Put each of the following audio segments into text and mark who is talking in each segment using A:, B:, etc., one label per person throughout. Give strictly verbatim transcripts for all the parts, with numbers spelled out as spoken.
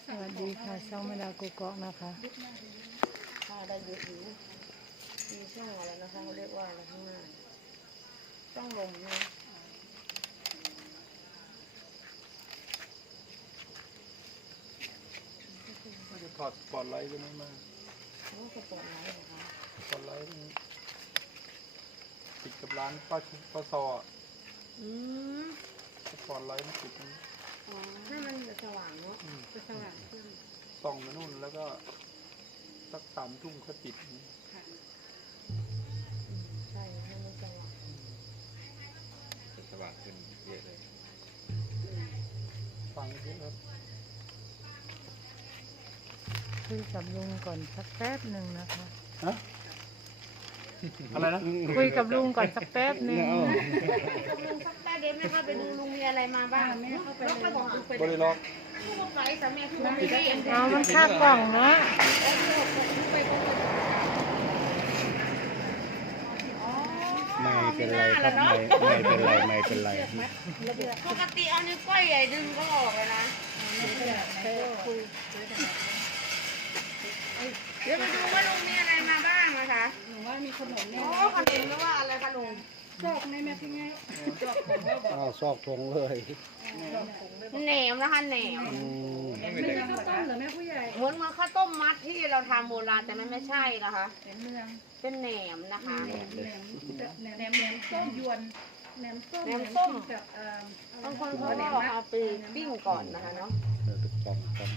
A: สวัสดีค่ะช่องแม่ดาวกุกอกนะคะ
B: ถ้าได้เยอะอยู่มีช่องอะไรนะคะเขาเรียกว่าอะไรข้างหน้าช่องลมนะ
C: ก็จะถอดสปอตไลท์กันนี้มา
B: โอ้กระป๋องไหนเหรอคะ
C: สปอตไลท์นี่ติดกับร้านป้าชุบป้าซอ
B: อืม
C: สปอตไลท์มันติดมัน
B: อ๋อให้มันจะสว่างเนาะจะสว่างขึ้น
C: ส่องมานู่นแล้วก็สักสามทุ่มก็ติดนี่
B: ค่ะใช่ให้มันสว่าง
D: จะสว่างขึ้นเยอะเลย
C: ฟังเยอะครับ
A: คุยกับลุงก่อนสักแป๊บหนึ่งนะคะ
C: ฮะอะไรนะ
A: คุยกับลุงก่อนสักแป๊บหนึ่ง
B: ลุงสักแป๊บเดียวแม่เข้าไปดูลุงมีอะไรมาบ้างแม่เข้าไปแล้วก็บอกลุงไป
C: บริล็อก
B: ลุงไปแต่แม่คือไม่ได้
A: เอามันค่ากล่องเนาะ
D: ไม่เป็นไรครับไม่ไม่เป็นไรไม่เป็นไร
B: ปกติเอานิ้วก้อยใหญ่ดึงก็ออกเลยนะเดี๋ยวมาดูว่าลุงมีอะไรมาบ้างนะคะ
E: หนูว่ามีขนม
B: โอ้
E: แน่
B: ขนมหรือว่าอะไรคะลุง
E: ชอบในแม่พี่ไงชอบของเราบอก
D: อ้าวซอกทงเลย
B: แหนมนะคะแหนม
D: อืม
E: ไม่ใช่ข้าวต้มเหรอแม่ผู้ใหญ่
B: เหมือนเหมือนข้าวต้มมัดที่เราทำโบราณแต่มันไม่ใช่นะคะ
E: เป็นเมือง
B: เป็นแหนมนะคะ
E: แหนมแหนมแหนมแหนมแหนมส้มยวนแหนมส้ม
B: แหนมส้ม
E: กับเอ่อบ
B: างคนเขาก็เอาไปปิ้งก่อนนะคะเนาะ
D: เดี๋ยวจะกล่องกล่อง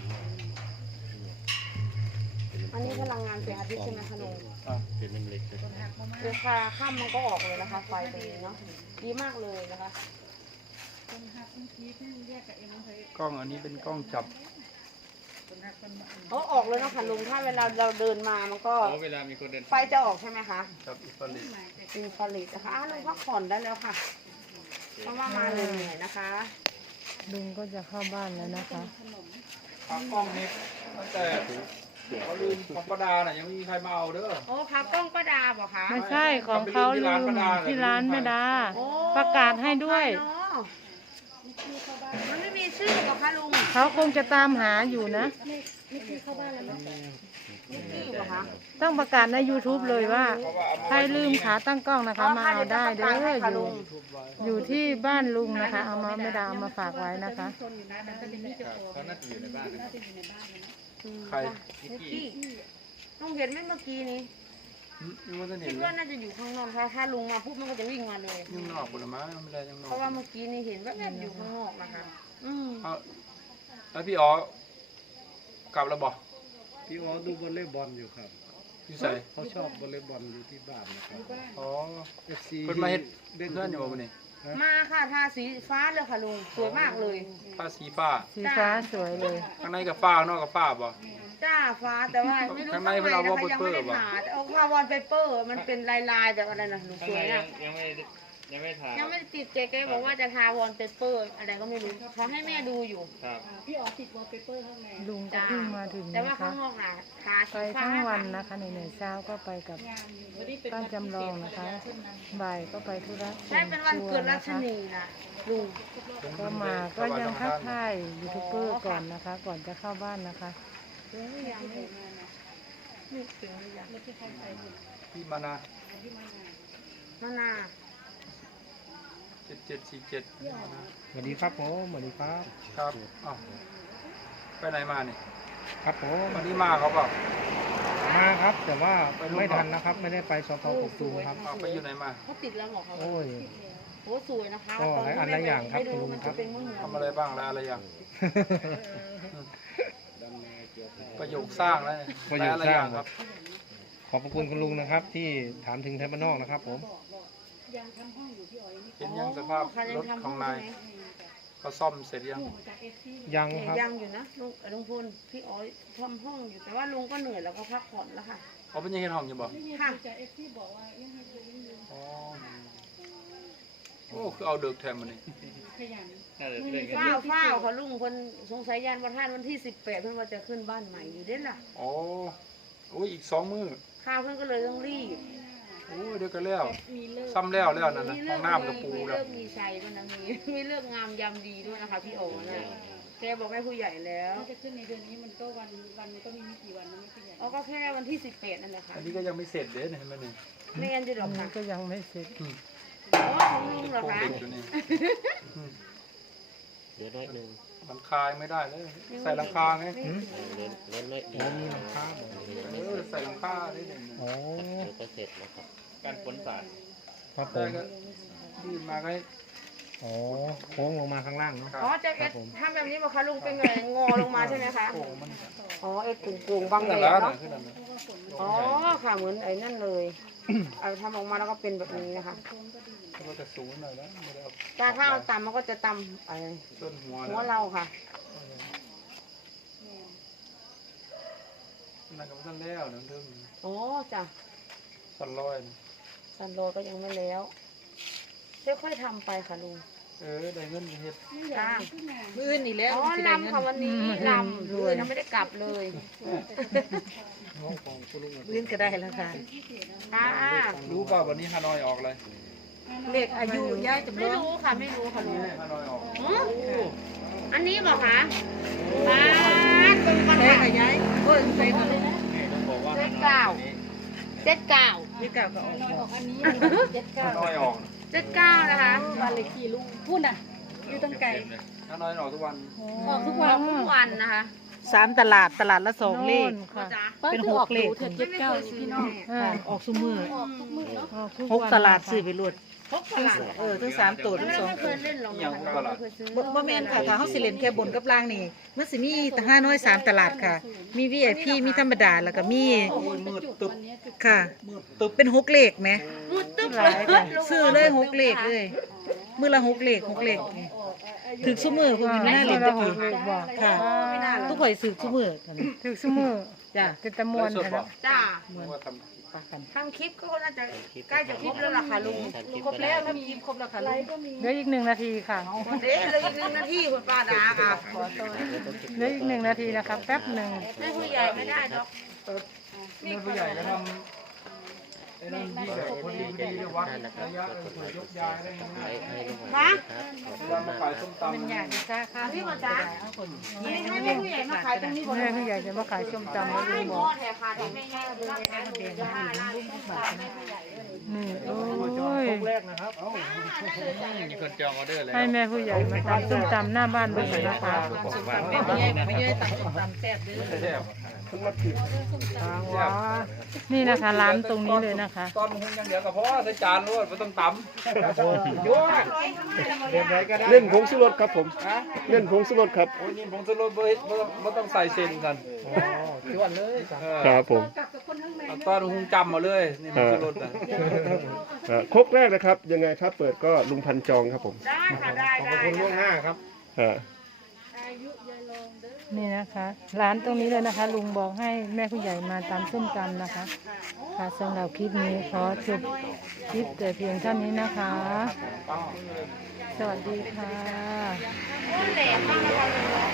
B: อันนี้พลังงานแสงอาทิตย์ใช่ไหมคะลุง
D: เป็นเล็กๆเลย
E: ต้นหักมาก
B: เวลาค่ำมันก็ออกเลยนะคะ ไฟตรงนี้เนาะดีมากเลยนะคะ
E: ต้นหักต้นพีชนี่แยกกับเอ็มเคย
C: กล้องอันนี้เป็นกล้องจับ
E: ต้นหักต้นมะ
B: เขาออกเลยเนาะค่ะลุงถ้าเวลาเราเดินมามันก็
D: เวลามีคนเดิน
B: ไฟจะออกใช่ไหมคะ
C: จับอิฟาลิต
B: อินฟาริดนะคะอ้าวลุงพักผ่อนได้แล้วค่ะเพราะว่ามาเหนื่อยนะคะ
A: ลุงก็จะเข้าบ้านแล้วนะคะ
C: ขากล้องนี้ตั้งแต่เขาลืมของประดาน่ะยังไม่มีใครมาเอาเด้อ
B: โอ้พักกล้องป้าดาบอกคะ
A: ไม่ใช่ของเขาลืมที่ร้านแม่ดา ประกาศให้ด้วย
B: เนาะมันไม่มีชื่อบอกคะลุง
A: เขาคงจะตามหาอยู่นะ
E: นี่คือเข้าบ้านแล้วเนาะ
B: นี่บอกคะ
A: ต้องประกาศใน ยูทูบ เลยว่า ใครลืมขาตั้งกล้องนะคะ มาเอาได้เด้ออยู่อยู่ที่บ้านลุงนะคะ เอามาแม่ดาเอามาฝากไว้นะคะ
E: โซนอยู่นะแต่เป็นที่เจะโผล่
D: เขาน่าจะอยู่ในบ้าน
E: น่าจะอยู่ในบ้านเลยเนาะ
C: ใคร
B: นิกกี้น้องเห็นไหมเมื่อกี้นี้
C: ยังไม่ได้เห็
B: คิ
C: น
B: ด
C: เล
B: ว่าย น่าจะอยู่ข้างนอกถ้าถ้าลุงมาปุ๊บมันก็จะวิ่งมาเลย
C: ยังนอกผลไม้ไม่ได้ยังนอ
B: เพ
C: ก
B: ราะว่าเมื่อกี้นี่เห็นว่าแบบอยู่ข้างนอกนะคะ อืม
C: เอาแล้วพี่อ๋อกลับแล้วบอก
D: พี่อ๋อดูวอลเลย์บอลอยู่ครับ
C: พี่ใส่
D: เขาชอบวอลเลย์บอลอยู่ที่บ้านนะครับ
C: อ๋อ
D: เอฟซี
C: เพิ่นมาเฮ็ดเพื่อนอยู่บ่นี่
B: มาค่ะทาสีฟ้าเลยค่ะลุงสวยมากเลย
C: ผ้าสีฟ้า
A: สีฟ้าสวยเลย
C: ข้างในกับฟ้าข้างนอกกับฟ้าบ่
B: จ้าฟ้าแต่ว่าไม่รู้
C: ข้าง
B: ข้าง
C: ใน
B: ใน
C: เวลา
B: นะคะ
C: wallpaper
B: ยังไม่ได้
C: ป่ะ
B: หาเอาคาวอนเปเปอร์มันเป็นลายลายๆแบบอะไรนะลุงสวยอ่ะ
D: ยังไม่ยังไม่ทา
B: ยังไม่ได้ติดเจ๊แกบอกว่าจะทาวอนเปเปอร์อะไรก็ไม่รู้เขาให้แม่ดูอยู่
D: ครับ
E: พี่อ๋อติดวอลเปเปอร์ข้างใน
A: ลุงก็
B: จ้า
A: เพิ่งมาถึง
B: แต่ว่า
A: นะ
B: ข้า
A: คะ
B: งนอกน่ะทา
A: ไป
B: สีฟ้า
A: ทั้งวันนะคะในในเช้าก็ไปกับ
E: งานอยู่วันนี้เป็น
A: ป้า
E: วัน
A: จำลองนะคะ บ่ายก็ไปธุระส่
B: ใช่
A: วน
B: เป็นวัน
A: ตัว
B: เกิดรา
A: นะ
B: ช
A: คะ
B: นีนะลุง
A: ก็มาก็ยังทักทายยูทูบเบอร์ก่อนนะคะ ก่อนจะเข้าบ้านนะคะ
B: ลุงไม่ยังไม่ไม่ถึงหรือยัง
E: ไม่ใช่ใครใส่หมด
C: พี่มานา
E: ที่มางาน
B: มะนาว
C: เจ็ดเจ็ดสี่เจ็ด
D: สวัสดีครับผมสวัสดีครับ
C: ครับอ้าวไปไหนมานี่
D: ครับผม
C: วันนี้มาเขาเปล่า
D: มาครับ แต่ว่าไม่ทันนะครับ ไม่ได้ไปสพกกตูมครับ
C: อ้าวไปอยู่ไหนมา
B: เขาติดแล้วบอกเขา
D: โอ้ย
B: โอ้สวยนะคะ
D: ก็หลายอันหลายอย่างครับ
B: ไม่รู้
D: คุณลุง
B: มัน
D: ครั
B: จะ
D: บ
B: เป็นเหมือนเหมือน
C: ทำอะไรบ้างแล้วอะไรอย่างประโยคสร้างแล้วเนี่ย
D: ประโยค
C: อะไร
D: สร้าง
C: อย่างครับ
D: ขอบพระคุณคุณลุงนะครับ ที่ถามถึงไทยบ้านนอกนะครับ ผม
E: ยังทำห้องอยู่พี่อ๋อยนี่
C: เห็นยังสภาพ
B: ค่ะ
C: ร
B: ยัง
C: ถ
B: ทำ
C: ของ
B: ห้
C: นาย
B: ใช่ไหม
C: เขาซ่อมเสร็จยัง
E: หมู่จากเอฟซี
D: ยัง
B: เนี่ย
D: ครับ
B: ยังอยู่นะลุงลุงพลพี่อ๋อยทำห้องอยู่แต่ว่าลุงก็เหนื่อยแล้วก็พักผ่อนแล้วค่ะ
C: เขาเป็นยังไงห้องอยู่บ่
E: ไม่มีจากเอฟซีบอกว่ายังให้ดูยังดู
C: อ๋อโอ้คือเอาเดือกแทนมานี่
E: ขยัน
B: ฝ้าวฝ้าวค่ะลุงคนสงสัยยานประธานวันที่สิบแปดเพิ่นว่าจะขึ้นบ้านใหม่อยู่เด้ล่ะ
C: อ๋อโอ้ยอีกสองมือ
B: ข้าวเพิ่นก็เลยต้องรีบ
C: โอ้ยเดี๋ยวก็แล้ว
E: มีเลิก
C: ซ้ำแล้วแล้วนั่นนะ
B: มี
C: ห้
B: เลิ
C: อง
B: ก
C: น้ำกับปู
B: มี
C: แล้ว
B: เลิกมีชัยด้วยนะมีมีเลิกงามยามดีด้วยนะคะพี่โอ๋นะแกบอกให้ผู้ใหญ่แล้ว
E: ถ้าจะขึ้นในเดือนนี้มันก็วันวันมันก็มีไม่กี่วันนะไม่กี่อย่าง
B: อ๋อก็แค่วันที่สิบแปดนั่นแหละค่ะ
C: อันนี้ก็ยังไม่เสร็จเด้เนี่ยเห็นไหมนี่
B: ไม่งั้นจะด
A: อั
B: อน ก
A: นี้
B: ค่ะ
A: ก็ยังไม่เสร็จ
B: อ๋อของลุงเหรอ
C: โค
B: คะ
C: วิดอยู่นี่
D: เดี๋ยวน้อยหนึ่ง
C: หลังคาไม่ได้เลยใส่หลังคาไง
D: เล่นเล่นน้อยเดียวมีหลังคา
C: เออใส่หลังคาได้หนึ่ง
D: โอ้เดี๋ยวก็เสร็จแล้วครับ
C: การฝนสาด
D: ครับผ
C: ได้
D: ม
C: ก็ยื่นมาก็ให้
D: โอ้โค้งลงมาข้างล่างเนาะ
B: อ๋อจะเอ็ดทำแบบนี้บอกคะลุงเป็นไงงอลงมาใช่ไหมคะ
C: โอ่งมัน
B: อ๋อเอ็ดกุ่งกุ่งๆบาง
C: ขึ้น
B: แด
C: แล้ว
B: ด
C: นะ
B: เนาะ
C: ขึ้นแล้วนะ
B: อ๋อค่ะเหมือนไอ้นั่นเลย เอาทำออกมาแล้วก็เป็นแบบนี้นะคะ
C: ก็จะสูงหน่อยแล้วไม่ได้เอา
B: ตาถ้าเอาต่ำมันก็จะต่ำไอ้
C: ต้นหัว
B: หัวเราค่ะ
C: นั่นก็ต้นแล้วนั่นเทิง
B: อ๋อจ้ะ
C: ต้นร้อยนะ
B: ซันโดก็ยังไม่แล้วค่อยๆทำไปค่ะลุง
C: เออได้เงินเฮ็ด
B: ค่ะ
E: มื้ออื่นนี่แล้ว
B: อ๋อลำค่ะวันนี้ลำเลยยังไม่ได้กลับเลย
E: มื้ออื่นก็ได้แล้วค่ะ
B: ค่ะ
C: รู้ป่ะวันนี้ฮานอยออกเลย
E: เลขอายุย่ายจำล
B: ไม่
E: อง
B: รู้ค่ะไม่รู้ค่ะลุง
C: ฮานอยออก
B: หืออันนี้บอกคะป้าดเป็นปัญ
E: ใช่
B: หา
E: ค่ะยายเพิ่นใส่ค่ะลูก
C: ต้องบอกว่า
B: เจ็ดเก้าเจ็ดเก้า
E: นี่เก่าก็ออกออกอันนี้เจ็ด
C: ฮา
E: เก้าน
C: อยออก
B: เจ็ดเก้านะคะ
E: บ้านเลขที่ลุงพูดน่ะอยู่ตั้งไกล
C: ฮานอยออกทุกวัน
E: ออกทุกวัน
B: ทุกวันนะคะ
F: สามตลาดตลาดละสองเลข
A: โน่นค่ะ
B: จ้า
F: เป็นหกเลข
E: เจ็ดเก้าพี่น้อง
A: อ่า
F: ออกซุมือ
E: ออกทุกมื้อเนาะ
A: ออกทุก
F: หก
A: วัน
F: ตลาดซื้อไปรวด
B: พกตลาด
F: เออทั้งสามตัวทั้ง
B: ไม่
F: สอง
B: ไม่เค
F: ตัวย
B: เล่นหรอก
C: อย่าง
B: นะคะ
C: ตลาด
B: ไม่เคยซื้อ
F: บ่บ่แม่นค่ะถ้าเฮาสิเล่นแค่บนกับล่างนี่มันสิมีแต่ห้าน้อยสามตลาดค่ะ มี วี ไอ พี มีธรรมดาแล้วก็มี
E: มืดตึบวันนี้จุด
F: ค่ะเป็นหกเลขไหม
B: มืดตึ๊บ
A: หลายค่ะ
F: ซื้อเลยหกเลขเลยมือละหกเลขหกเลขถึกซุมือคุณมันน่าเล่นตะกี้
A: เลขบอก
F: ค่ะทุกข่อยซื้อซุมือกัน
A: ถึงสมือ
F: จ้ะ
A: เป็นตะมวน
C: ไลฟ์สด
A: ค่ะ
C: บอก
B: จ้า
C: ว่าท
F: ปากกัน
B: ทำคลิปก็น่าจะใกล้จะครบแล้วล่ะค่ะลุง
F: ครบแล้วแล้วครบแล้วค่ะลุง
A: เหลืออีกหนึ่งนาทีค่ะ
B: เดี๋ยวเหลยอีกหนึ่งนาทีคุณป้าดาค่ะ
A: เหลืออีกหนึ่งนาทีนะคะแป๊บหนึ่ง
B: ให้ผู้ใหญ่ไม่ได้หรอก
C: ำนี่ผู้ใหญ่ก็ทำไอ้นั่นที่แบบคนดีดีๆวัดระยะเออเผื่อยกย้ายได้ง่าย
D: ให้ลง
B: นะ
C: ๆเวลามาขายส้มตำ
A: มันอยากจะซ่าค่ะ
B: พี่มาจ้านี่ให้แม่ผู้ใหญ่มาขายตรงนี้หมดเล
A: แม่
B: ย
A: ผู้ใหญ่จะมาขายส้มตำแล้วลุ
B: ให้
A: ง
B: ห
A: บ
B: ม้
A: อ
B: อก แถวขาที่แม่ใหญ่เลยแม่เดียวได้ได้แม่ผู้ใหญ่เลย
A: นี่โอ้ย
C: มีคนจองออเดอร์แล้ว
A: ให้แม่ผู้ใหญ่มาตำส้มตำหน้าบ้านลุงนะคะ
F: แม่ใหญ่ไม่ใหญ่ตักส้มตำแซ่บเด้อ
C: แซ่บ
A: นี่นะคะร้านตรงนี้เลยนะคะ
C: ตอนหุ้งอย่างเดียวก็พอใส่จานรวดไม่ต้องตำยั่ว
G: เล่นผงสุรสครับผมเล่นผงสุรสครับ
C: โอ้ยนี่ผมจะรวดไม่ไม่ต้องใส่เซนกันยั่วเลยเออ
G: ครับผม
C: เอาตอนหุ้งจำมาเลยนี่มันจะรดนะ
G: อ่าครกแรกนะครับ ยังไงครับเปิดก็ลุงพันจองครับผม
B: ได้ค่ะได้ได้
G: อ่า
A: นี่นะคะ ร้านตรงนี้เลยนะคะ ลุงบอกให้แม่ผู้ใหญ่มาตำส้มตำนะคะค่ะสำหรับคลิปนี้ขอจบคลิปแต่เพียงเท่านี้นะคะ สวัสดีค่ะ
B: แหลมมากนะคะ